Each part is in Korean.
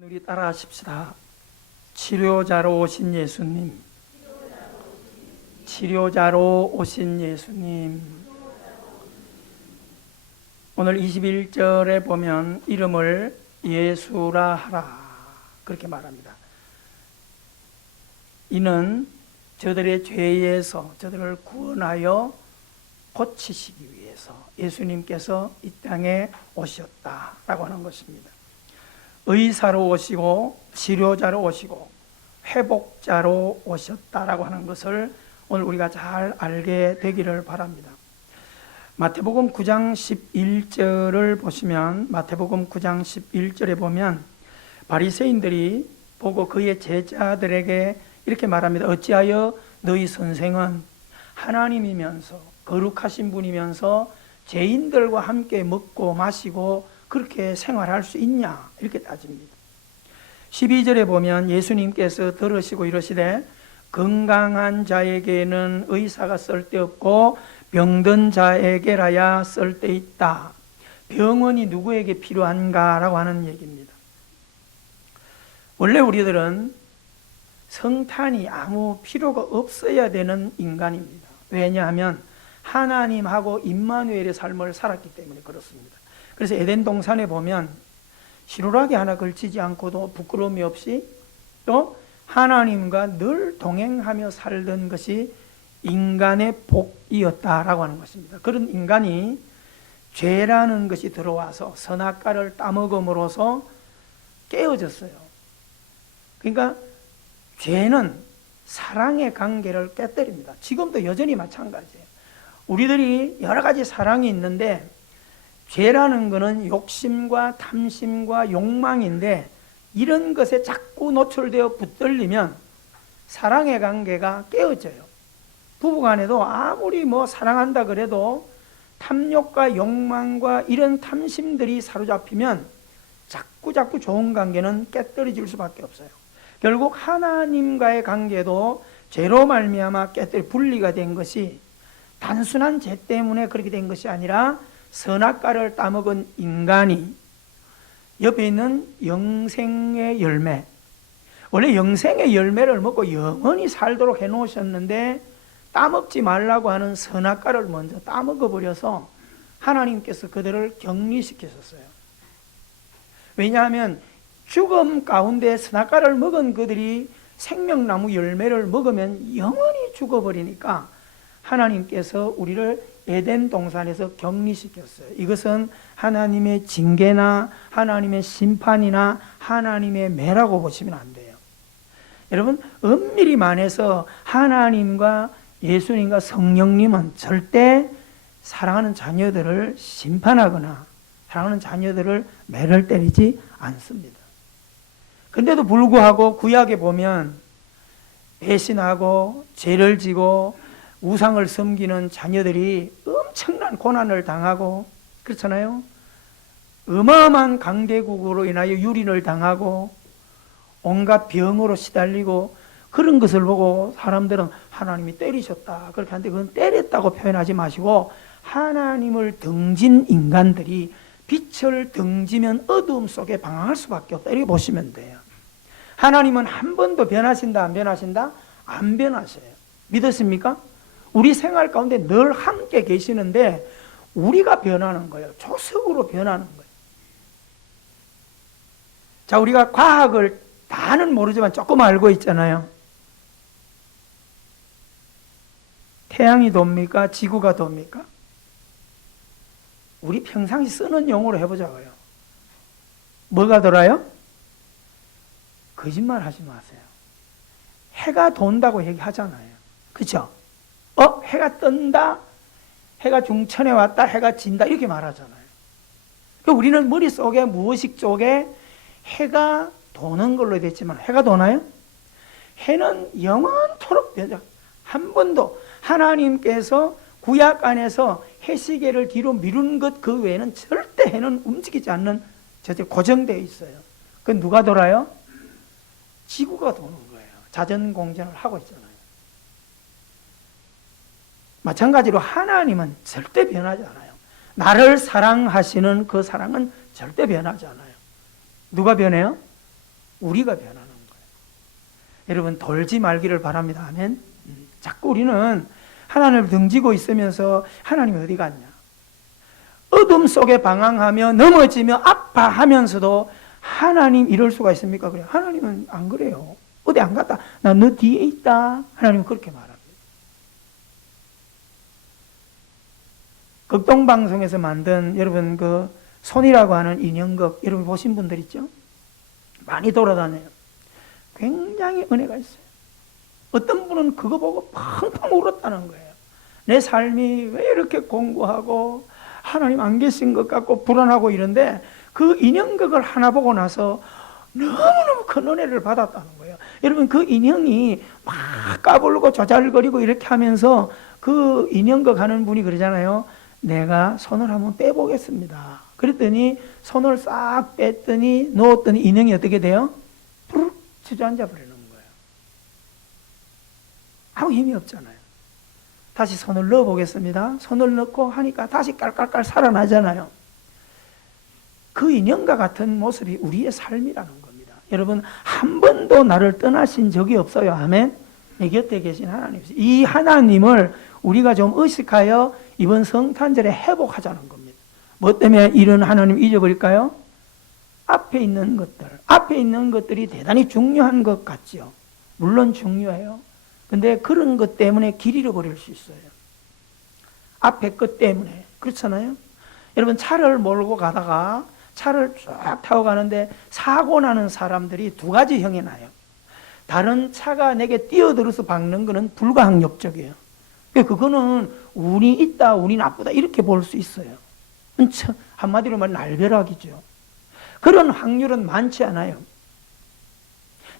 우리 따라 하십시다. 치료자로 오신 예수님, 치료자로 오신 예수님. 오늘 21절에 보면 이름을 예수라 하라 그렇게 말합니다. 이는 저들의 죄에서 저들을 구원하여 고치시기 위해서 예수님께서 이 땅에 오셨다라고 하는 것입니다. 의사로 오시고 치료자로 오시고 회복자로 오셨다라고 하는 것을 오늘 우리가 잘 알게 되기를 바랍니다. 마태복음 9장 11절을 보시면 마태복음 9장 11절에 보면 바리새인들이 보고 그의 제자들에게 이렇게 말합니다. 어찌하여 너희 선생은 하나님이면서 거룩하신 분이면서 죄인들과 함께 먹고 마시고 그렇게 생활할 수 있냐 이렇게 따집니다. 12절에 보면 예수님께서 들으시고 이러시되 건강한 자에게는 의사가 쓸데없고 병든 자에게라야 쓸데있다. 병원이 누구에게 필요한가 라고 하는 얘기입니다. 원래 우리들은 성탄이 아무 필요가 없어야 되는 인간입니다. 왜냐하면 하나님하고 임마누엘의 삶을 살았기 때문에 그렇습니다. 그래서 에덴 동산에 보면 희루라기 하나 걸치지 않고도 부끄러움이 없이 또 하나님과 늘 동행하며 살던 것이 인간의 복이었다라고 하는 것입니다. 그런 인간이 죄라는 것이 들어와서 선악과를 따먹음으로써 깨어졌어요. 그러니까 죄는 사랑의 관계를 깨뜨립니다. 지금도 여전히 마찬가지예요. 우리들이 여러 가지 사랑이 있는데 죄라는 것은 욕심과 탐심과 욕망인데 이런 것에 자꾸 노출되어 붙들리면 사랑의 관계가 깨어져요. 부부간에도 아무리 사랑한다 그래도 탐욕과 욕망과 이런 탐심들이 사로잡히면 자꾸 좋은 관계는 깨뜨려질 수밖에 없어요. 결국 하나님과의 관계도 죄로 말미암아 분리가 된 것이 단순한 죄 때문에 그렇게 된 것이 아니라 선악과를 따먹은 인간이 옆에 있는 영생의 열매, 원래 영생의 열매를 먹고 영원히 살도록 해놓으셨는데 따먹지 말라고 하는 선악과를 먼저 따먹어버려서 하나님께서 그들을 격리시키셨어요. 왜냐하면 죽음 가운데 선악과를 먹은 그들이 생명나무 열매를 먹으면 영원히 죽어버리니까 하나님께서 우리를 에덴 동산에서 격리시켰어요. 이것은 하나님의 징계나 하나님의 심판이나 하나님의 매라고 보시면 안 돼요. 여러분, 엄밀히 말해서 하나님과 예수님과 성령님은 절대 사랑하는 자녀들을 심판하거나 사랑하는 자녀들을 매를 때리지 않습니다. 근데도 불구하고 구약에 보면 배신하고 죄를 지고 우상을 섬기는 자녀들이 엄청난 고난을 당하고 그렇잖아요. 어마어마한 강대국으로 인하여 유린을 당하고 온갖 병으로 시달리고 그런 것을 보고 사람들은 하나님이 때리셨다 그렇게 하는데 그건 때렸다고 표현하지 마시고 하나님을 등진 인간들이 빛을 등지면 어두움 속에 방황할 수밖에 없다 이렇게 보시면 돼요. 하나님은 한 번도 변하신다 안 변하신다? 안 변하셔요. 믿으십니까? 우리 생활 가운데 늘 함께 계시는데 우리가 변하는 거예요. 조석으로 변하는 거예요. 자, 우리가 과학을 다는 모르지만 조금 알고 있잖아요. 태양이 돕니까? 지구가 돕니까? 우리 평상시 쓰는 용어로 해보자고요. 뭐가 돌아요? 거짓말 하지 마세요. 해가 돈다고 얘기하잖아요. 그렇죠? 해가 뜬다, 해가 중천에 왔다, 해가 진다 이렇게 말하잖아요. 그러니까 우리는 머릿속에 무의식 쪽에 해가 도는 걸로 됐지만 해가 도나요? 해는 영원토록 변자. 한 번도 하나님께서 구약 안에서 해시계를 뒤로 미룬 것 그 외에는 절대 해는 움직이지 않는 고정되어 있어요. 그건 누가 돌아요? 지구가 도는 거예요. 자전공전을 하고 있잖아요. 마찬가지로 하나님은 절대 변하지 않아요. 나를 사랑하시는 그 사랑은 절대 변하지 않아요. 누가 변해요? 우리가 변하는 거예요. 여러분 돌지 말기를 바랍니다. 아멘. 자꾸 우리는 하나님을 등지고 있으면서 하나님이 어디 갔냐, 어둠 속에 방황하며 넘어지며 아파하면서도 하나님 이럴 수가 있습니까? 그래요. 하나님은 안 그래요. 어디 안 갔다. 나 너 뒤에 있다. 하나님은 그렇게 말합니다. 극동방송에서 만든 여러분 그 손이라고 하는 인형극 여러분 보신 분들 있죠? 많이 돌아다녀요. 굉장히 은혜가 있어요. 어떤 분은 그거 보고 펑펑 울었다는 거예요. 내 삶이 왜 이렇게 공고하고 하나님 안 계신 것 같고 불안하고 이런데 그 인형극을 하나 보고 나서 너무너무 큰 은혜를 받았다는 거예요. 여러분 그 인형이 막 까불고 조잘거리고 이렇게 하면서 그 인형극 하는 분이 그러잖아요. 내가 손을 한번 빼보겠습니다. 그랬더니 손을 싹 뺐더니 놓았더니 인형이 어떻게 돼요? 푸르륵 주저앉아 버리는 거예요. 아무 힘이 없잖아요. 다시 손을 넣어 보겠습니다. 손을 넣고 하니까 다시 깔깔깔 살아나잖아요. 그 인형과 같은 모습이 우리의 삶이라는 겁니다. 여러분 한 번도 나를 떠나신 적이 없어요. 아멘. 내 곁에 계신 하나님이세요. 이 하나님을 우리가 좀 의식하여 이번 성탄절에 회복하자는 겁니다. 뭐 때문에 이런 하나님 잊어버릴까요? 앞에 있는 것들이 대단히 중요한 것 같죠. 물론 중요해요. 근데 그런 것 때문에 길 잃어버릴 수 있어요. 앞에 것 때문에. 그렇잖아요. 여러분 차를 몰고 가다가 차를 쫙 타고 가는데 사고 나는 사람들이 두 가지 형이 나요. 다른 차가 내게 뛰어들어서 박는 거는 불가항력적이에요. 그거는 운이 있다, 운이 나쁘다 이렇게 볼 수 있어요. 한마디로 말하면 날벼락이죠. 그런 확률은 많지 않아요.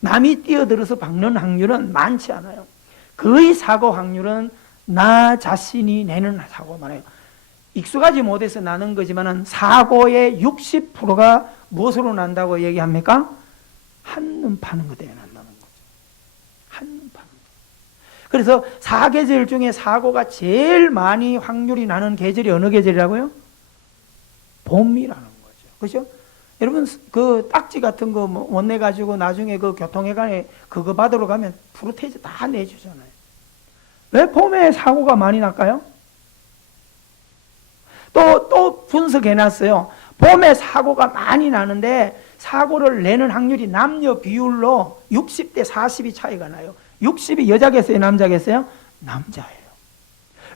남이 뛰어들어서 박는 확률은 많지 않아요. 거의 사고 확률은 나 자신이 내는 사고만 해요. 익숙하지 못해서 나는 거지만 사고의 60%가 무엇으로 난다고 얘기합니까? 한눈 파는 것 때문에 난다는 거죠. 한눈 파는 것. 그래서 사계절 중에 사고가 제일 많이 확률이 나는 계절이 어느 계절이라고요? 봄이라는 거죠. 그렇죠? 여러분 그 딱지 같은 거 못 내가지고 나중에 그 교통회관에 그거 받으러 가면 프로테이즈 다 내주잖아요. 왜 봄에 사고가 많이 날까요? 또 분석해놨어요. 봄에 사고가 많이 나는데 사고를 내는 확률이 남녀 비율로 60대 40이 차이가 나요. 60이 여자겠어요? 남자겠어요? 남자예요.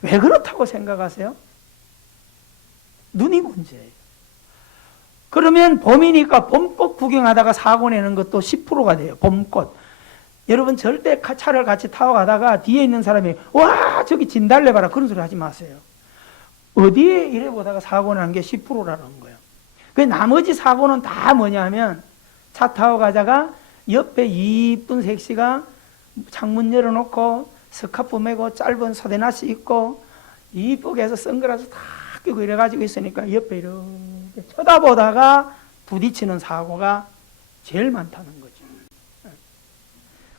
왜 그렇다고 생각하세요? 눈이 문제예요. 그러면 봄이니까 봄꽃 구경하다가 사고 내는 것도 10%가 돼요. 봄꽃. 여러분 절대 차를 같이 타고 가다가 뒤에 있는 사람이 와 저기 진달래 봐라 그런 소리 하지 마세요. 어디에 이래 보다가 사고 나는 게 10%라는 거예요. 그 나머지 사고는 다 뭐냐면 차 타고 가다가 옆에 이쁜 섹시가 창문 열어놓고 스카프 메고 짧은 소대나시 입고 이쁘게 해서 선글라스 다 끼고 이래가지고 있으니까 옆에 이렇게 쳐다보다가 부딪히는 사고가 제일 많다는 거죠.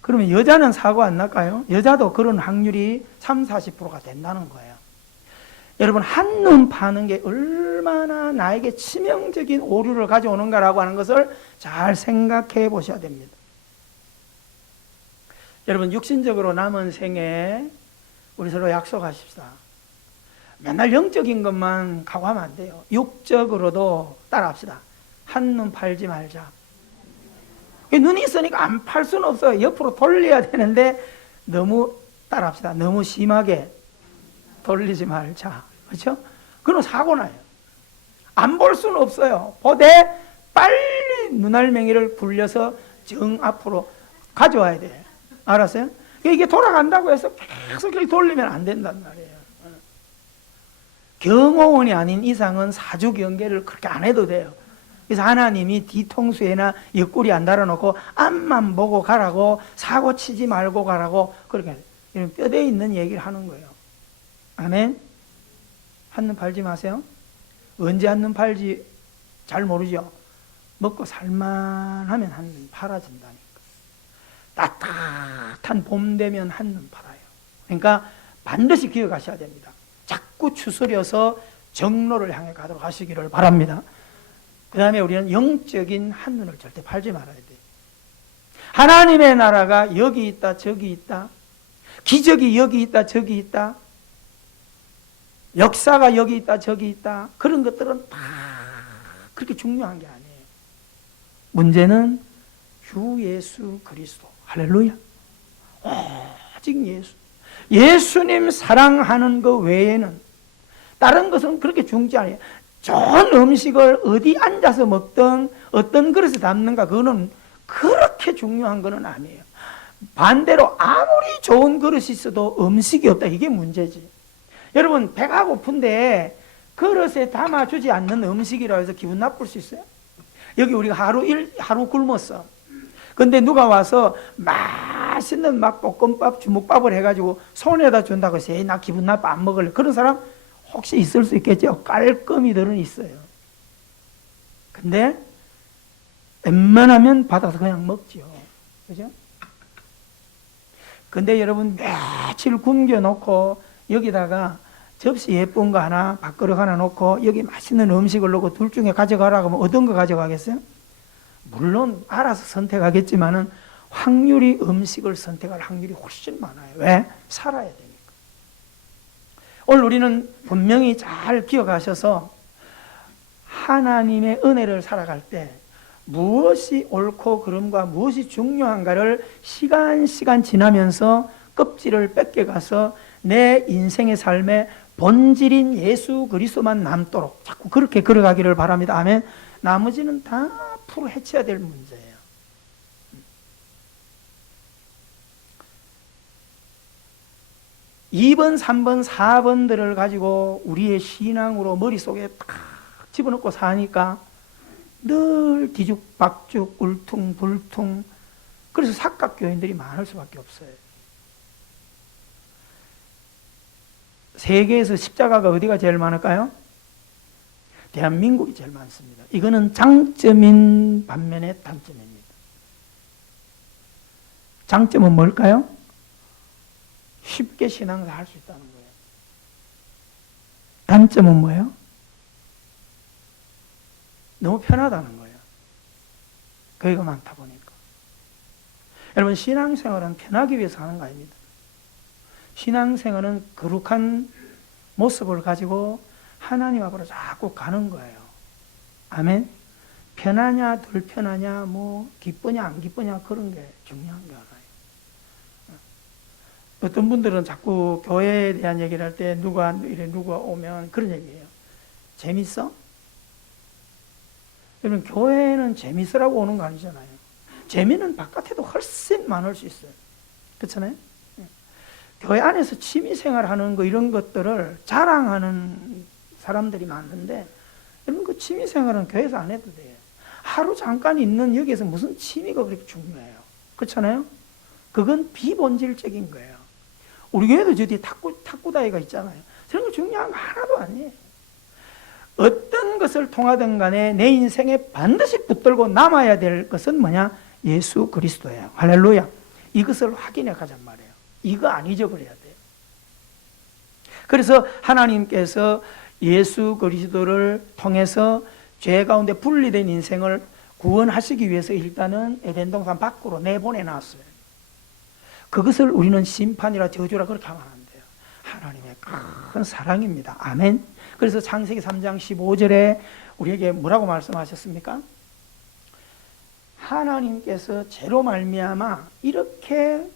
그러면 여자는 사고 안 날까요? 여자도 그런 확률이 30-40%가 된다는 거예요. 여러분 한눈 파는 게 얼마나 나에게 치명적인 오류를 가져오는가라고 하는 것을 잘 생각해 보셔야 됩니다. 여러분 육신적으로 남은 생에 우리 서로 약속하십시다. 맨날 영적인 것만 각오하면 안 돼요. 육적으로도 따라합시다. 한눈 팔지 말자. 눈이 있으니까 안 팔 수는 없어요. 옆으로 돌려야 되는데 너무 따라합시다. 너무 심하게 돌리지 말자. 그렇죠? 그럼 사고 나요. 안 볼 수는 없어요. 보되 빨리 눈알맹이를 굴려서 정 앞으로 가져와야 돼. 알았어요? 이게 돌아간다고 해서 계속 이렇게 돌리면 안 된단 말이에요. 경호원이 아닌 이상은 사주 경계를 그렇게 안 해도 돼요. 그래서 하나님이 뒤통수에나 옆구리 안 달아놓고 앞만 보고 가라고 사고 치지 말고 가라고 그렇게 이런 뼈대에 있는 얘기를 하는 거예요. 아멘? 한눈 팔지 마세요. 언제 한눈 팔지 잘 모르죠. 먹고 살만하면 한눈 팔아진다니까. 따뜻한 봄 되면 한눈 팔아요. 그러니까 반드시 기억하셔야 됩니다. 자꾸 추스려서 정로를 향해 가도록 하시기를 바랍니다. 그 다음에 우리는 영적인 한눈을 절대 팔지 말아야 돼요. 하나님의 나라가 여기 있다 저기 있다, 기적이 여기 있다 저기 있다, 역사가 여기 있다 저기 있다, 그런 것들은 다 그렇게 중요한 게 아니에요. 문제는 주 예수 그리스도. 할렐루야. 오직 예수님 사랑하는 것 외에는 다른 것은 그렇게 중요하지 않아요. 좋은 음식을 어디 앉아서 먹든 어떤 그릇에 담는가, 그거는 그렇게 중요한 것은 아니에요. 반대로 아무리 좋은 그릇이 있어도 음식이 없다, 이게 문제지. 여러분, 배가 고픈데 그릇에 담아주지 않는 음식이라 해서 기분 나쁠 수 있어요? 여기 우리가 하루 굶었어. 근데 누가 와서 맛있는 막 볶음밥, 주먹밥을 해가지고 손에다 준다고 해서 에이, 나 기분 나빠, 안 먹을래. 그런 사람 혹시 있을 수 있겠죠? 깔끔이들은 있어요. 근데 웬만하면 받아서 그냥 먹죠. 그죠? 근데 여러분, 며칠 굶겨놓고 여기다가 접시 예쁜 거 하나, 밥그릇 하나 놓고 여기 맛있는 음식을 넣고 둘 중에 가져가라고 하면 어떤 거 가져가겠어요? 물론 알아서 선택하겠지만은 확률이 음식을 선택할 확률이 훨씬 많아요. 왜? 살아야 되니까. 오늘 우리는 분명히 잘 기억하셔서 하나님의 은혜를 살아갈 때 무엇이 옳고 그름과 무엇이 중요한가를 시간 지나면서 껍질을 뺏겨가서 내 인생의 삶에 본질인 예수 그리스도만 남도록 자꾸 그렇게 걸어가기를 바랍니다. 아멘. 나머지는 다 풀어 헤쳐야 될 문제예요. (2번) (3번) (4번들을) 가지고 우리의 신앙으로 머릿속에 탁 집어넣고 사니까 늘 뒤죽박죽 울퉁불퉁, 그래서 사각교인들이 많을 수밖에 없어요. 세계에서 십자가가 어디가 제일 많을까요? 대한민국이 제일 많습니다. 이거는 장점인 반면에 단점입니다. 장점은 뭘까요? 쉽게 신앙을 할 수 있다는 거예요. 단점은 뭐예요? 너무 편하다는 거예요. 거기가 많다 보니까. 여러분, 신앙생활은 편하기 위해서 하는 거 아닙니다. 신앙생활은 거룩한 모습을 가지고 하나님 앞으로 자꾸 가는 거예요. 아멘. 편하냐 덜 편하냐, 뭐 기쁘냐 안 기쁘냐, 그런 게 중요한 게 아니에요. 어떤 분들은 자꾸 교회에 대한 얘기를 할 때 누가 오면 그런 얘기해요. 재밌어? 여러분, 교회는 재밌으라고 오는 거 아니잖아요. 재미는 바깥에도 훨씬 많을 수 있어요. 그렇잖아요? 교회 안에서 취미생활하는 거, 이런 것들을 자랑하는 사람들이 많은데, 여러분, 그 취미생활은 교회에서 안 해도 돼요. 하루 잠깐 있는 여기에서 무슨 취미가 그렇게 중요해요? 그렇잖아요? 그건 비본질적인 거예요. 우리 교회도 저 뒤에 탁구다이가 있잖아요. 그런 거 중요한 거 하나도 아니에요. 어떤 것을 통하든 간에 내 인생에 반드시 붙들고 남아야 될 것은 뭐냐? 예수 그리스도예요. 할렐루야. 이것을 확인해 가잔 말이에요. 이거 안 잊어버려야 돼요. 그래서 하나님께서 예수 그리스도를 통해서 죄 가운데 분리된 인생을 구원하시기 위해서 일단은 에덴 동산 밖으로 내보내 놨어요. 그것을 우리는 심판이라 저주라 그렇게 하면 안 돼요. 하나님의 큰 사랑입니다. 아멘. 그래서 창세기 3장 15절에 우리에게 뭐라고 말씀하셨습니까? 하나님께서 죄로 말미암아 이렇게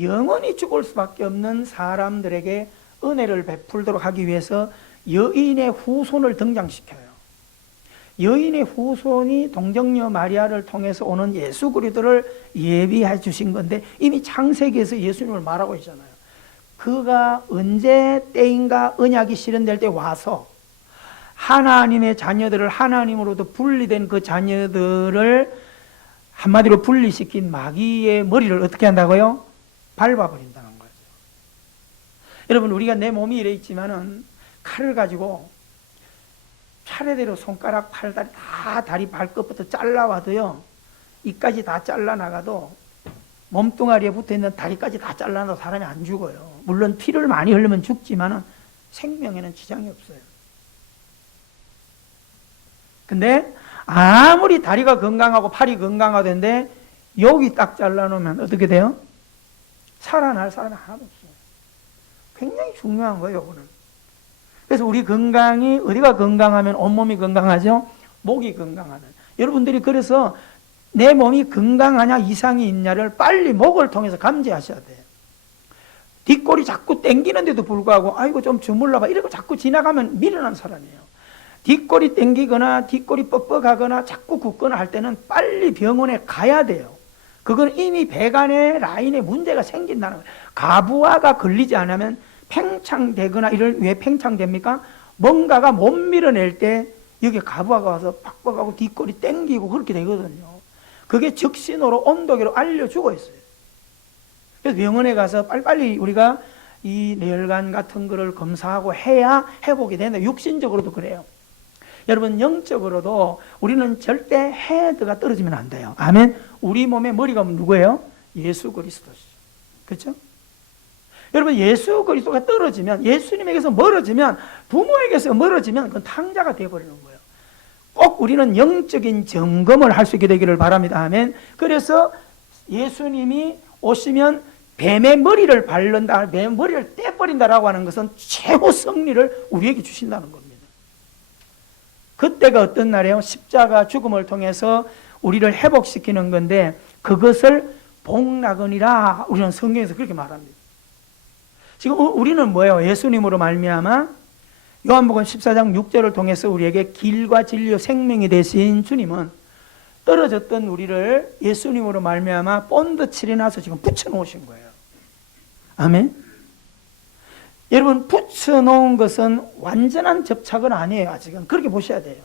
영원히 죽을 수밖에 없는 사람들에게 은혜를 베풀도록 하기 위해서 여인의 후손을 등장시켜요. 여인의 후손이 동정녀 마리아를 통해서 오는 예수 그리스도를 예비해 주신 건데, 이미 창세기에서 예수님을 말하고 있잖아요. 그가 언제 때인가 언약이 실현될 때 와서 하나님의 자녀들을, 하나님으로부터 분리된 그 자녀들을 한마디로 분리시킨 마귀의 머리를 어떻게 한다고요? 밟아버린다는 거죠. 여러분, 우리가 내 몸이 이래 있지만은 칼을 가지고 차례대로 손가락, 팔다리 다 다리 발끝부터 잘라와도요, 이까지 다 잘라나가도 몸뚱아리에 붙어있는 다리까지 다 잘라나도 사람이 안 죽어요. 물론 피를 많이 흘리면 죽지만은 생명에는 지장이 없어요. 근데 아무리 다리가 건강하고 팔이 건강하던데 여기 딱 잘라놓으면 어떻게 돼요? 살아날 사람이 하나도 없어요. 굉장히 중요한 거예요, 이거는. 그래서 우리 건강이, 어디가 건강하면 온몸이 건강하죠? 목이 건강하면. 여러분들이 그래서 내 몸이 건강하냐, 이상이 있냐를 빨리 목을 통해서 감지하셔야 돼요. 뒷골이 자꾸 땡기는데도 불구하고, 아이고, 좀 주물러봐. 이러고 자꾸 지나가면 미련한 사람이에요. 뒷골이 땡기거나, 뒷골이 뻑뻑하거나, 자꾸 굽거나 할 때는 빨리 병원에 가야 돼요. 그건 이미 배관의 라인에 문제가 생긴다는 거예요. 가부화가 걸리지 않으면 팽창되거나, 왜 팽창됩니까? 뭔가가 못 밀어낼 때 여기 가부화가 와서 빡빡하고 뒷골이 땡기고 그렇게 되거든요. 그게 적신호로 온도계로 알려주고 있어요. 그래서 병원에 가서 빨리빨리 우리가 이 뇌혈관 같은 거를 검사하고 해야 회복이 된다. 육신적으로도 그래요. 여러분, 영적으로도 우리는 절대 헤드가 떨어지면 안 돼요. 아멘. 우리 몸의 머리가 누구예요? 예수 그리스도시죠. 그렇죠? 여러분, 예수 그리스도가 떨어지면, 예수님에게서 멀어지면, 부모에게서 멀어지면 그건 탕자가 되어버리는 거예요. 꼭 우리는 영적인 점검을 할 수 있게 되기를 바랍니다. 아멘. 그래서 예수님이 오시면 뱀의 머리를 밟는다, 뱀의 머리를 떼버린다라고 하는 것은 최고 승리를 우리에게 주신다는 겁니다. 그때가 어떤 날이에요? 십자가 죽음을 통해서 우리를 회복시키는 건데, 그것을 복락언이라 우리는 성경에서 그렇게 말합니다. 지금 우리는 뭐예요? 예수님으로 말미암아 요한복음 14장 6절을 통해서 우리에게 길과 진리와 생명이 되신 주님은 떨어졌던 우리를 예수님으로 말미암아 본드 칠해놔서 지금 붙여놓으신 거예요. 아멘. 여러분, 붙여놓은 것은 완전한 접착은 아니에요. 아직은 그렇게 보셔야 돼요.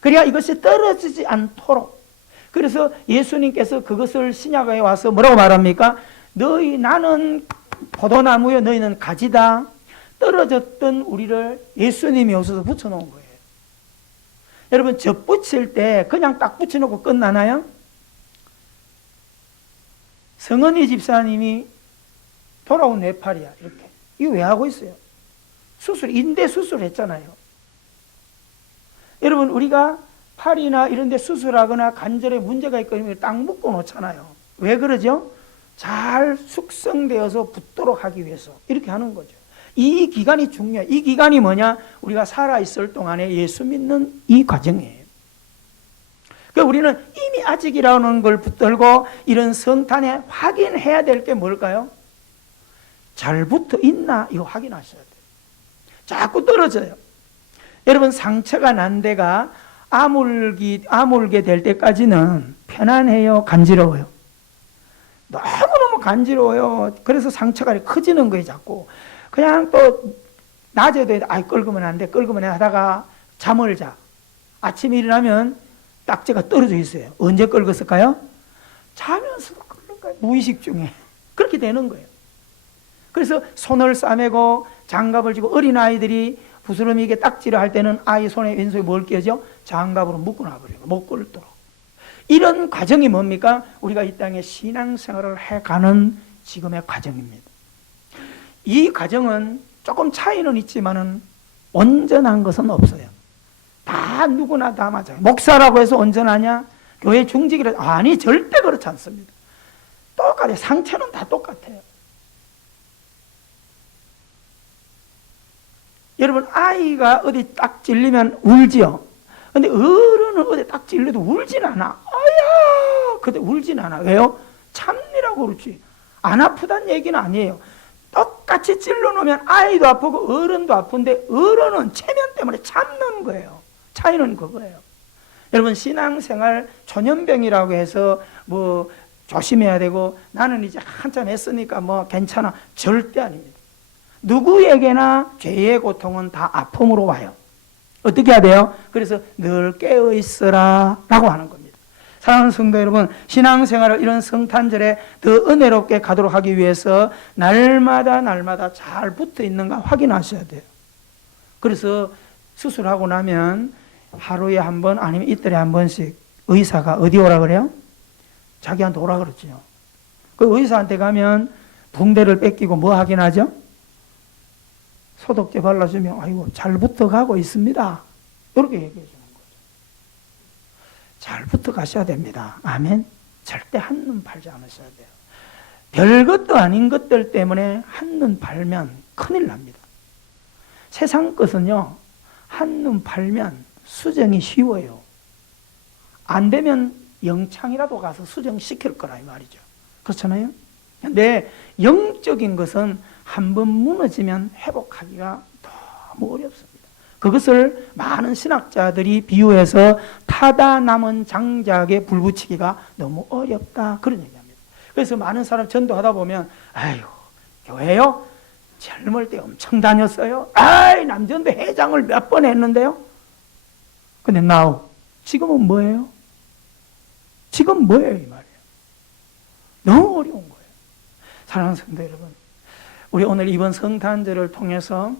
그래야 이것이 떨어지지 않도록. 그래서 예수님께서 그것을 신약에 와서 뭐라고 말합니까? 나는 포도나무요, 너희는 가지다. 떨어졌던 우리를 예수님이 오셔서 붙여놓은 거예요. 여러분, 접 붙일 때 그냥 딱 붙여놓고 끝나나요? 성은이 집사님이 돌아온 뇌팔이야, 이렇게. 이거 왜 하고 있어요? 인대 수술했잖아요. 여러분, 우리가 팔이나 이런 데 수술하거나 관절에 문제가 있거나 딱 묶어 놓잖아요. 왜 그러죠? 잘 숙성되어서 붙도록 하기 위해서 이렇게 하는 거죠. 이 기간이 중요해요. 이 기간이 뭐냐? 우리가 살아있을 동안에 예수 믿는 이 과정이에요. 그러니까 우리는 이미 아직이라는 걸 붙들고 이런 성탄에 확인해야 될 게 뭘까요? 잘 붙어 있나? 이거 확인하셔야 돼요. 자꾸 떨어져요. 여러분, 상처가 난 데가 아물게 될 때까지는 편안해요? 간지러워요? 너무너무 간지러워요. 그래서 상처가 커지는 거예요, 자꾸. 그냥 또 낮에도 긁으면 안 돼, 긁으면 안 돼 하다가 잠을 자. 아침에 일어나면 딱지가 떨어져 있어요. 언제 긁었을까요? 자면서도 긁는 거예요. 무의식 중에. 그렇게 되는 거예요. 그래서 손을 싸매고 장갑을 쥐고 어린아이들이 부스러미게 딱지를 할 때는 아이 손에 왼손에 뭘 끼워죠? 장갑으로 묶어놔버려요. 못 긁도록. 이런 과정이 뭡니까? 우리가 이 땅에 신앙생활을 해가는 지금의 과정입니다. 이 과정은 조금 차이는 있지만은 온전한 것은 없어요. 다 누구나 다 맞아요. 목사라고 해서 온전하냐? 교회 중직이라 아니, 절대 그렇지 않습니다. 똑같아요. 상태는 다 똑같아요. 여러분, 아이가 어디 딱 찔리면 울지요. 근데 어른은 어디 딱 찔려도 울진 않아. 아야! 근데 울진 않아. 왜요? 참느라고 그렇지. 안 아프다는 얘기는 아니에요. 똑같이 찔러놓으면 아이도 아프고 어른도 아픈데 어른은 체면 때문에 참는 거예요. 차이는 그거예요. 여러분, 신앙생활 초년병이라고 해서 뭐 조심해야 되고 나는 이제 한참 했으니까 뭐 괜찮아. 절대 아닙니다. 누구에게나 죄의 고통은 다 아픔으로 와요. 어떻게 해야 돼요? 그래서 늘 깨어 있으라 라고 하는 겁니다. 사랑하는 성도 여러분, 신앙생활을 이런 성탄절에 더 은혜롭게 가도록 하기 위해서 날마다 잘 붙어 있는가 확인하셔야 돼요. 그래서 수술하고 나면 하루에 한 번 아니면 이틀에 한 번씩 의사가 어디 오라 그래요? 자기한테 오라 그러죠. 그 의사한테 가면 붕대를 뺏기고 뭐 하긴 하죠? 소독제 발라주면 아이고 잘 붙어가고 있습니다. 이렇게 얘기해 주는 거죠. 잘 붙어가셔야 됩니다. 아멘. 절대 한눈 팔지 않으셔야 돼요. 별것도 아닌 것들 때문에 한눈 팔면 큰일 납니다. 세상 것은요, 한눈 팔면 수정이 쉬워요. 안 되면 영창이라도 가서 수정시킬 거라 이 말이죠. 그렇잖아요? 근데 영적인 것은 한번 무너지면 회복하기가 너무 어렵습니다. 그것을 많은 신학자들이 비유해서 타다 남은 장작에 불 붙이기가 너무 어렵다, 그런 얘기합니다. 그래서 많은 사람 전도하다 보면, 아이고, 교회요? 젊을 때 엄청 다녔어요. 아이, 남전도 회장을 몇 번 했는데요. 근데 now, 지금은 뭐예요? 지금 뭐예요, 이 말이에요. 너무 어려운 거예요. 사랑하는 성도 여러분, 우리 오늘 이번 성탄절을 통해서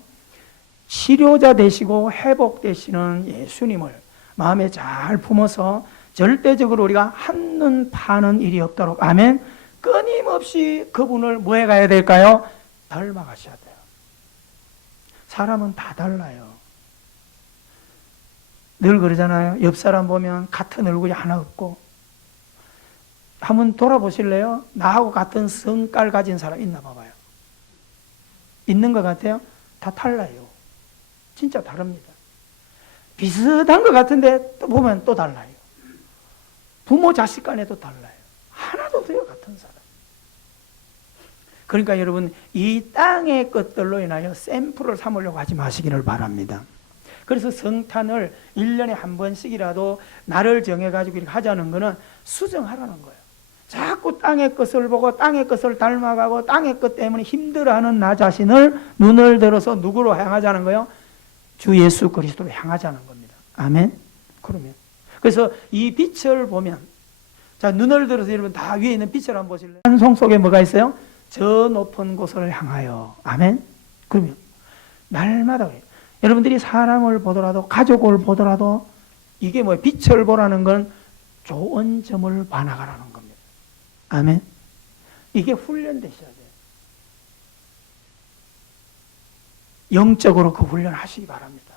치료자 되시고 회복되시는 예수님을 마음에 잘 품어서 절대적으로 우리가 한눈 파는 일이 없도록, 아멘, 끊임없이 그분을 뭐 해가야 될까요? 닮아가셔야 돼요. 사람은 다 달라요. 늘 그러잖아요. 옆 사람 보면 같은 얼굴이 하나 없고. 한번 돌아보실래요? 나하고 같은 성깔 가진 사람 있나 봐봐요. 있는 것 같아요? 다 달라요. 진짜 다릅니다. 비슷한 것 같은데 또 보면 또 달라요. 부모 자식 간에도 달라요. 하나도 없어요, 같은 사람. 그러니까 여러분, 이 땅의 것들로 인하여 샘플을 삼으려고 하지 마시기를 바랍니다. 그래서 성탄을 1년에 한 번씩이라도 날을 정해가지고 이렇게 하자는 것은 수정하라는 거예요. 자꾸 땅의 것을 보고 땅의 것을 닮아가고 땅의 것 때문에 힘들어하는 나 자신을 눈을 들어서 누구로 향하자는 거예요? 주 예수 그리스도로 향하자는 겁니다. 아멘? 그러면. 그래서 이 빛을 보면, 자, 눈을 들어서 여러분 다 위에 있는 빛을 한번 보실래요? 찬송 속에 뭐가 있어요? 저 높은 곳을 향하여. 아멘? 그러면 날마다 그래요. 여러분들이 사람을 보더라도 가족을 보더라도 이게 뭐예요? 빛을 보라는 건 좋은 점을 봐나가라는 겁니다. 아멘? 이게 훈련되셔야 돼요. 영적으로 그 훈련 하시기 바랍니다.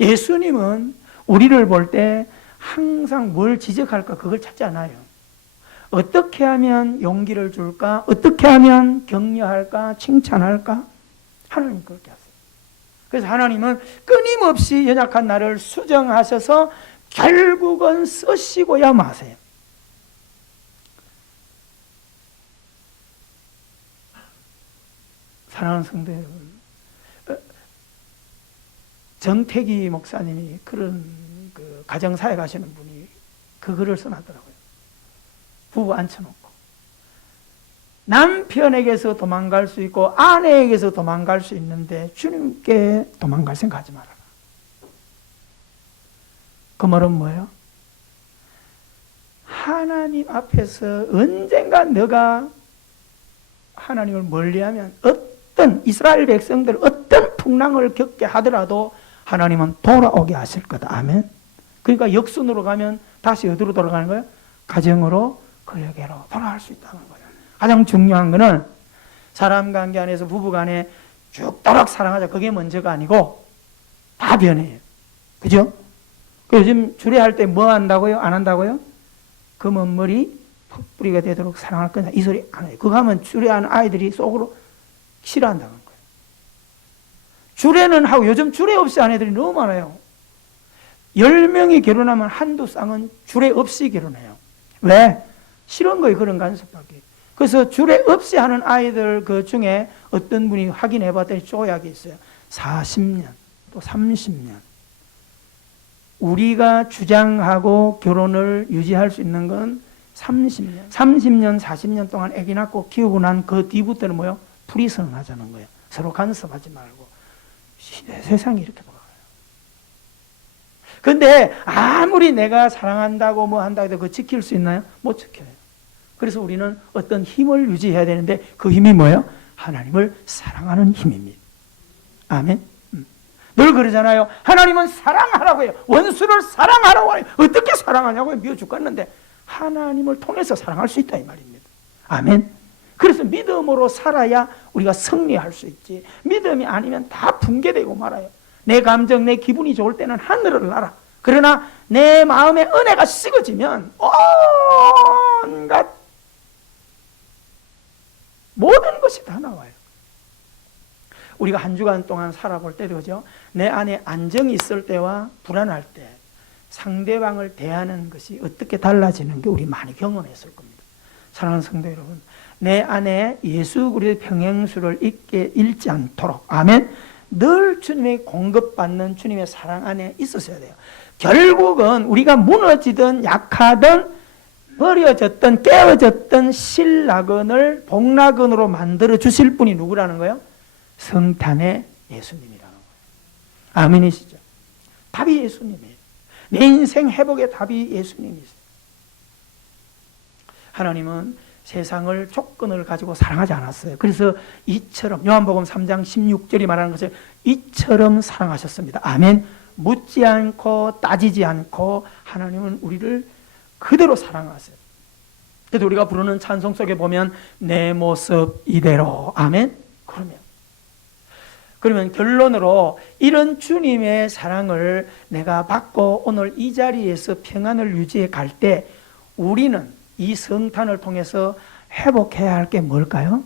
예수님은 우리를 볼 때 항상 뭘 지적할까 그걸 찾지 않아요. 어떻게 하면 용기를 줄까? 어떻게 하면 격려할까? 칭찬할까? 하나님 그렇게 하세요. 그래서 하나님은 끊임없이 연약한 나를 수정하셔서 결국은 쓰시고야 마세요. 사랑하는 성도 여러분, 정태기 목사님이 그런 그 가정사회 가시는 분이 그 글을 써놨더라고요. 부부 앉혀놓고 남편에게서 도망갈 수 있고 아내에게서 도망갈 수 있는데 주님께 도망갈 생각하지 말아라. 그 말은 뭐예요? 하나님 앞에서 언젠가 너가 하나님을 멀리하면 어떤 이스라엘 백성들 어떤 풍랑을 겪게 하더라도 하나님은 돌아오게 하실 거다. 아멘. 그러니까 역순으로 가면 다시 어디로 돌아가는 거예요? 가정으로 그에게로 돌아갈 수 있다는 거예요. 가장 중요한 거는 사람 관계 안에서 부부 간에 죽도록 사랑하자. 그게 먼저가 아니고 다 변해요. 그죠? 요즘 주례할 때 뭐 한다고요? 안 한다고요? 검은 머리 풋뿌리가 되도록 사랑할 거냐? 이 소리 안 해요. 그거 하면 주례하는 아이들이 속으로 싫어한다는 거예요. 주례는 하고 요즘 주례 없이 하는 애들이 너무 많아요. 10명이 결혼하면 한두 쌍은 주례 없이 결혼해요. 왜? 싫은 거예요. 그런 간섭하기. 그래서 주례 없이 하는 아이들 그 중에 어떤 분이 확인해 봤더니 조약이 있어요. 40년 또 30년 우리가 주장하고 결혼을 유지할 수 있는 건 30년 40년 동안 아기 낳고 키우고 난 그 뒤부터는 뭐예요? 불이 선언하자는 거예요. 서로 간섭하지 말고. 세상이 이렇게 돌아가요. 근데 아무리 내가 사랑한다고 뭐 한다고 해도 그거 지킬 수 있나요? 못 지켜요. 그래서 우리는 어떤 힘을 유지해야 되는데 그 힘이 뭐예요? 하나님을 사랑하는 힘입니다. 아멘. 늘 그러잖아요. 하나님은 사랑하라고 해요. 원수를 사랑하라고 해요. 어떻게 사랑하냐고요? 미워 죽겠는데 하나님을 통해서 사랑할 수 있다 이 말입니다. 아멘. 그래서 믿음으로 살아야 우리가 승리할 수 있지. 믿음이 아니면 다 붕괴되고 말아요. 내 감정, 내 기분이 좋을 때는 하늘을 날아. 그러나 내 마음의 은혜가 식어지면 온갖 모든 것이 다 나와요. 우리가 한 주간 동안 살아볼 때도 그죠? 내 안에 안정이 있을 때와 불안할 때 상대방을 대하는 것이 어떻게 달라지는 게 우리 많이 경험했을 겁니다. 사랑하는 성도 여러분, 내 안에 예수 그리스도의 평행수를 잃지 않도록, 아멘, 늘 주님의 공급받는 주님의 사랑 안에 있었어야 돼요. 결국은 우리가 무너지든 약하든 버려졌든 깨어졌든 실낙원을 복낙원으로 만들어 주실 분이 누구라는 거예요? 성탄의 예수님이라는 거예요. 아멘이시죠? 답이 예수님이에요. 내 인생 회복의 답이 예수님이세요. 하나님은 세상을 조건을 가지고 사랑하지 않았어요. 그래서 이처럼 요한복음 3장 16절이 말하는 것을 이처럼 사랑하셨습니다. 아멘. 묻지 않고 따지지 않고 하나님은 우리를 그대로 사랑하세요. 그래서 우리가 부르는 찬송 속에 보면 내 모습 이대로, 아멘. 그러면 결론으로 이런 주님의 사랑을 내가 받고 오늘 이 자리에서 평안을 유지해 갈 때 우리는 이 성탄을 통해서 회복해야 할 게 뭘까요?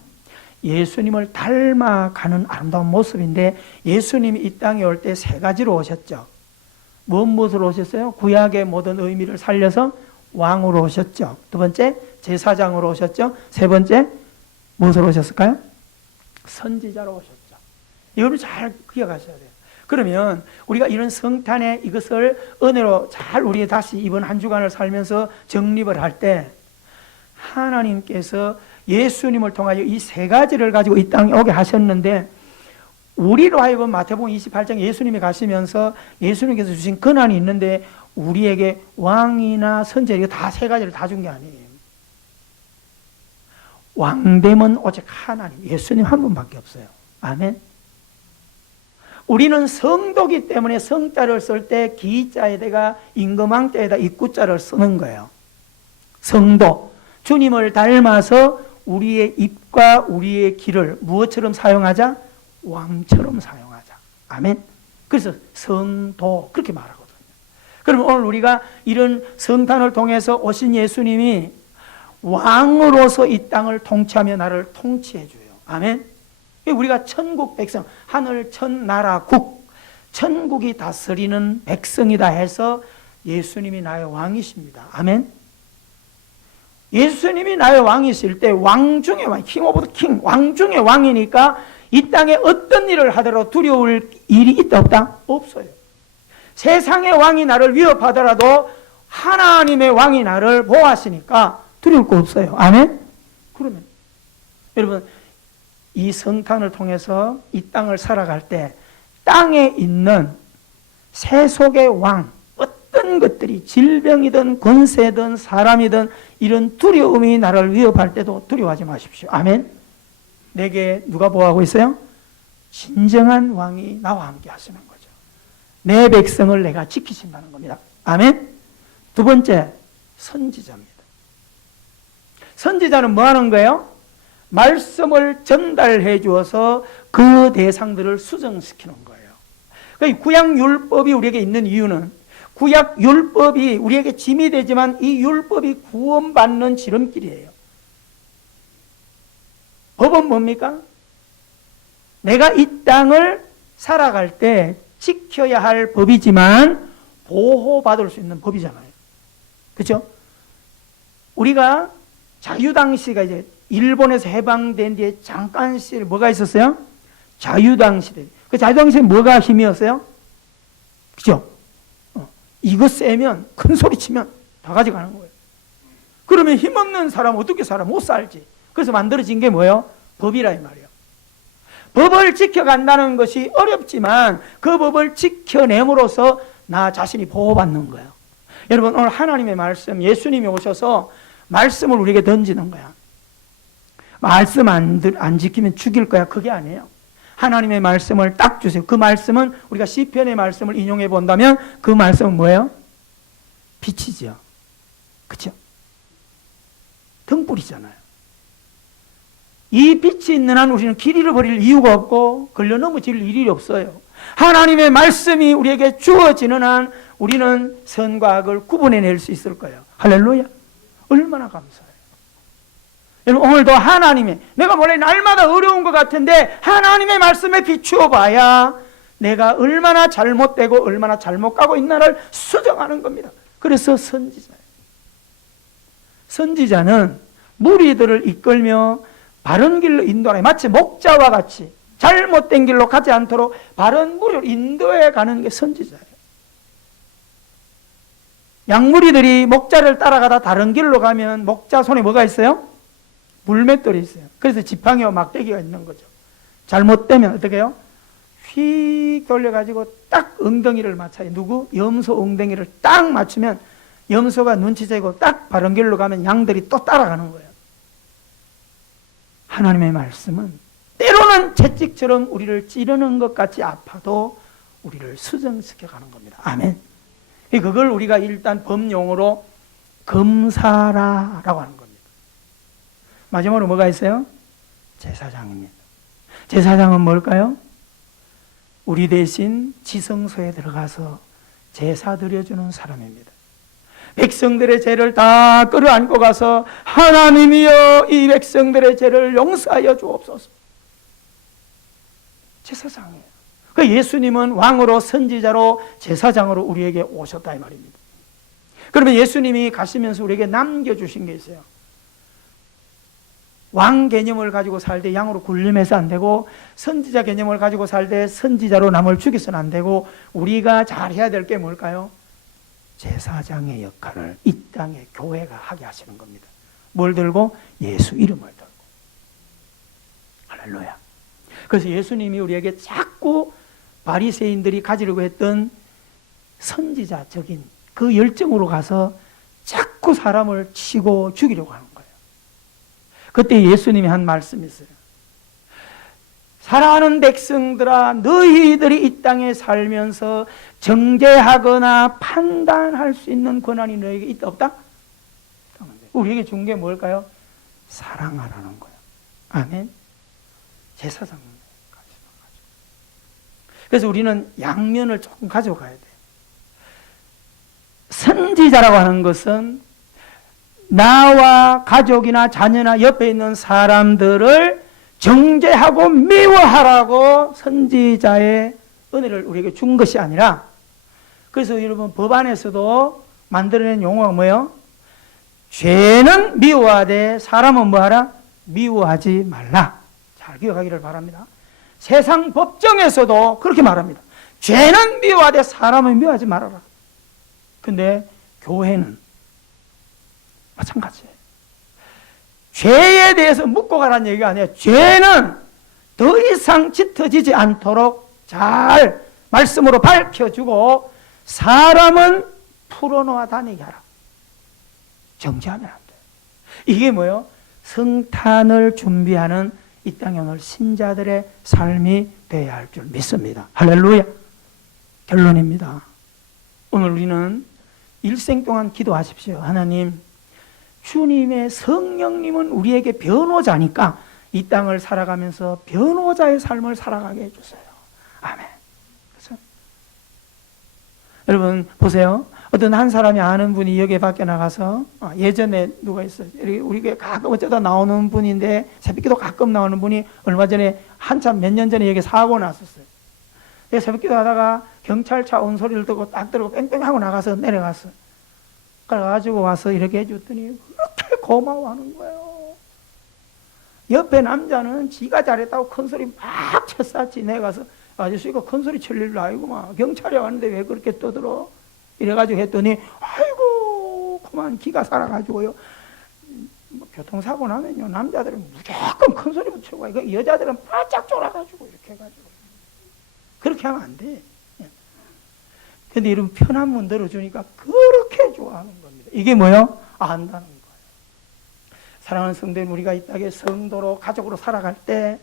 예수님을 닮아가는 아름다운 모습인데, 예수님이 이 땅에 올 때 세 가지로 오셨죠. 무엇으로 오셨어요? 구약의 모든 의미를 살려서 왕으로 오셨죠. 두 번째, 제사장으로 오셨죠. 세 번째, 무엇으로 오셨을까요? 선지자로 오셨죠. 이걸 잘 기억하셔야 돼요. 그러면 우리가 이런 성탄의 이것을 은혜로 잘 우리 다시 이번 한 주간을 살면서 정립을 할 때 하나님께서 예수님을 통하여 이 세 가지를 가지고 이 땅에 오게 하셨는데, 우리로 하여금 마태복음 28장 예수님이 가시면서 예수님께서 주신 권한이 있는데 우리에게 왕이나 선지자 다 세 가지를 다 준 게 아니에요. 왕됨은 오직 하나님, 예수님 한 분밖에 없어요. 아멘. 우리는 성도기 때문에 성자를 쓸 때 기자에다가 임금왕자에다 입구자를 쓰는 거예요. 성도, 주님을 닮아서 우리의 입과 우리의 길을 무엇처럼 사용하자? 왕처럼 사용하자. 아멘. 그래서 성도 그렇게 말하거든요. 그럼 오늘 우리가 이런 성탄을 통해서 오신 예수님이 왕으로서 이 땅을 통치하며 나를 통치해 줘요. 아멘. 우리가 천국 백성, 하늘 천나라 국, 천국이 다스리는 백성이다 해서 예수님이 나의 왕이십니다. 아멘. 예수님이 나의 왕이실 때 왕 중의 왕, 킹 오브 더 킹, 왕 중의 왕이니까 이 땅에 어떤 일을 하더라도 두려울 일이 있다 없다? 없어요. 세상의 왕이 나를 위협하더라도 하나님의 왕이 나를 보호하시니까 두려울 거 없어요. 아멘. 그러면 여러분, 이 성탄을 통해서 이 땅을 살아갈 때 땅에 있는 세속의 왕, 어떤 것들이 질병이든 권세든 사람이든 이런 두려움이 나를 위협할 때도 두려워하지 마십시오. 아멘. 내게 누가 보호하고 있어요? 진정한 왕이 나와 함께 하시는 거죠. 내 백성을 내가 지키신다는 겁니다. 아멘. 두 번째, 선지자입니다. 선지자는 뭐 하는 거예요? 말씀을 전달해 주어서 그 대상들을 수정시키는 거예요. 그러니까 구약 율법이 우리에게 있는 이유는 구약 율법이 우리에게 짐이 되지만 이 율법이 구원받는 지름길이에요. 법은 뭡니까? 내가 이 땅을 살아갈 때 지켜야 할 법이지만 보호받을 수 있는 법이잖아요. 그렇죠? 우리가 자유당시가 이제 일본에서 해방된 뒤에 잠깐 시절 뭐가 있었어요? 자유당시대. 그 자유당시에 뭐가 힘이었어요? 그죠? 이거 세면, 큰 소리 치면 다 가져가는 거예요. 그러면 힘없는 사람 어떻게 살아? 못 살지. 그래서 만들어진 게 뭐예요? 법이라 이 말이에요. 법을 지켜간다는 것이 어렵지만 그 법을 지켜냄으로써 나 자신이 보호받는 거예요. 여러분, 오늘 하나님의 말씀, 예수님이 오셔서 말씀을 우리에게 던지는 거야. 말씀 안 지키면 죽일 거야. 그게 아니에요. 하나님의 말씀을 딱 주세요. 그 말씀은 우리가 시편의 말씀을 인용해 본다면 그 말씀은 뭐예요? 빛이죠. 그렇죠? 등불이잖아요. 이 빛이 있는 한 우리는 길 잃어버릴 이유가 없고 걸려 넘어질 일이 없어요. 하나님의 말씀이 우리에게 주어지는 한 우리는 선과 악을 구분해낼 수 있을 거예요. 할렐루야. 얼마나 감사해요. 여러분, 오늘도 하나님의, 내가 원래 날마다 어려운 것 같은데 하나님의 말씀에 비추어 봐야 내가 얼마나 잘못되고 얼마나 잘못 가고 있나를 수정하는 겁니다. 그래서 선지자예요. 선지자는 무리들을 이끌며 바른 길로 인도하는, 마치 목자와 같이 잘못된 길로 가지 않도록 바른 무리를 인도해 가는 게 선지자예요. 양무리들이 목자를 따라가다 다른 길로 가면 목자 손에 뭐가 있어요? 물맷돌이 있어요. 그래서 지팡이와 막대기가 있는 거죠. 잘못되면 어떻게 해요? 휙 돌려가지고 딱 엉덩이를 맞춰요. 누구? 염소 엉덩이를 딱 맞추면 염소가 눈치채고 딱 바른 길로 가면 양들이 또 따라가는 거예요. 하나님의 말씀은 때로는 채찍처럼 우리를 찌르는 것 같이 아파도 우리를 수정시켜 가는 겁니다. 아멘. 그걸 우리가 일단 법용어로 검사라라고 하는 겁니다. 마지막으로 뭐가 있어요? 제사장입니다. 제사장은 뭘까요? 우리 대신 지성소에 들어가서 제사 드려주는 사람입니다. 백성들의 죄를 다 끌어안고 가서 하나님이여 이 백성들의 죄를 용서하여 주옵소서. 제사장이에요. 그 예수님은 왕으로 선지자로 제사장으로 우리에게 오셨다 이 말입니다. 그러면 예수님이 가시면서 우리에게 남겨주신 게 있어요. 왕 개념을 가지고 살 때 양으로 굴림해서 안 되고, 선지자 개념을 가지고 살 때 선지자로 남을 죽여서는 안 되고, 우리가 잘해야 될 게 뭘까요? 제사장의 역할을 이 땅의 교회가 하게 하시는 겁니다. 뭘 들고? 예수 이름을 들고. 할렐루야. 그래서 예수님이 우리에게 자꾸 바리새인들이 가지려고 했던 선지자적인 그 열정으로 가서 자꾸 사람을 치고 죽이려고 하는 거예요. 그때 예수님이 한 말씀이 있어요. 사랑하는 백성들아, 너희들이 이 땅에 살면서 정죄하거나 판단할 수 있는 권한이 너에게 있다 없다? 우리에게 준 게 뭘까요? 사랑하라는 거예요. 아멘. 제사장. 그래서 우리는 양면을 조금 가져가야 돼요. 선지자라고 하는 것은 나와 가족이나 자녀나 옆에 있는 사람들을 정죄하고 미워하라고 선지자의 은혜를 우리에게 준 것이 아니라, 그래서 여러분 법안에서도 만들어낸 용어가 뭐예요? 죄는 미워하되 사람은 뭐하라? 미워하지 말라. 잘 기억하기를 바랍니다. 세상 법정에서도 그렇게 말합니다. 죄는 미워하되 사람은 미워하지 말아라. 근데 교회는 마찬가지예요. 죄에 대해서 묻고 가라는 얘기가 아니에요. 죄는 더 이상 짙어지지 않도록 잘 말씀으로 밝혀주고 사람은 풀어놓아 다니게 하라. 정죄하면 안 돼요. 이게 뭐예요? 성탄을 준비하는 이 땅에 오늘 신자들의 삶이 되어야 할 줄 믿습니다. 할렐루야. 결론입니다. 오늘 우리는 일생 동안 기도하십시오. 하나님, 주님의 성령님은 우리에게 변호자니까 이 땅을 살아가면서 변호자의 삶을 살아가게 해주세요. 아멘. 그렇죠? 여러분 보세요. 어떤 한 사람이 아는 분이 여기 밖에 나가서, 예전에 누가 있어요. 우리 가끔 어쩌다 나오는 분인데, 새벽기도 가끔 나오는 분이 얼마 전에 한참 몇 년 전에 여기 사고 났었어요. 새벽기도 하다가 경찰차 온 소리를 듣고 딱 들고 뺑뺑 하고 나가서 내려갔어요. 그래가지고 와서 이렇게 해줬더니 그렇게 고마워하는 거예요. 옆에 남자는 지가 잘했다고 큰 소리 막 쳤었지. 내가 가서 아저씨가 큰 소리 칠 일도 아니구만. 경찰이 왔는데 왜 그렇게 떠들어? 이래가지고 했더니 아이고 그만 기가 살아가지고요. 교통사고 나면요 남자들은 무조건 큰 소리 붙이고 가요. 여자들은 바짝 쫄아가지고 이렇게 해가지고 그렇게 하면 안 돼. 근데 여러분 편한 문 들어주니까 그렇게 좋아하는 겁니다. 이게 뭐요? 안다는 거예요. 사랑하는 성도님, 우리가 이 땅에 성도로 가족으로 살아갈 때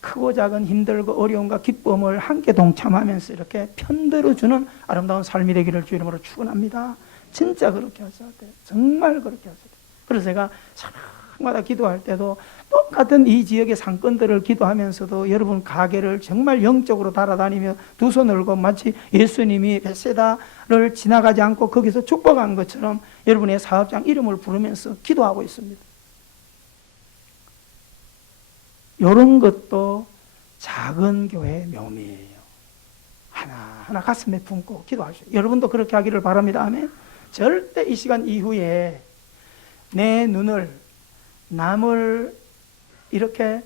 크고 작은 힘들고 어려움과 기쁨을 함께 동참하면서 이렇게 편들어주는 아름다운 삶이 되기를 주 이름으로 축원합니다. 진짜 그렇게 하셔야 돼요. 정말 그렇게 하셔야 돼요. 그래서 제가 사랑마다 기도할 때도 똑같은 이 지역의 상권들을 기도하면서도 여러분 가게를 정말 영적으로 달아다니며 두 손을 들고 마치 예수님이 벳세다를 지나가지 않고 거기서 축복한 것처럼 여러분의 사업장 이름을 부르면서 기도하고 있습니다. 이런 것도 작은 교회의 묘미예요. 하나하나 가슴에 품고 기도하십시오. 여러분도 그렇게 하기를 바랍니다. 아멘. 절대 이 시간 이후에 내 눈을 남을 이렇게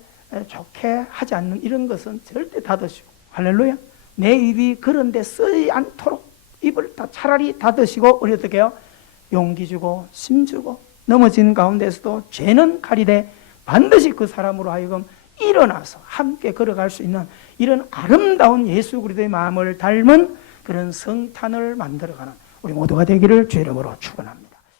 좋게 하지 않는 이런 것은 절대 닫으시고, 할렐루야. 내 입이 그런 데 쓰지 않도록 입을 다 차라리 닫으시고, 우리 어떻게 해요? 용기 주고 힘 주고, 넘어진 가운데서도 죄는 가리되 반드시 그 사람으로 하여금 일어나서 함께 걸어갈 수 있는 이런 아름다운 예수 그리스도의 마음을 닮은 그런 성탄을 만들어가는 우리 모두가 되기를 주의 이름으로 축원합니다.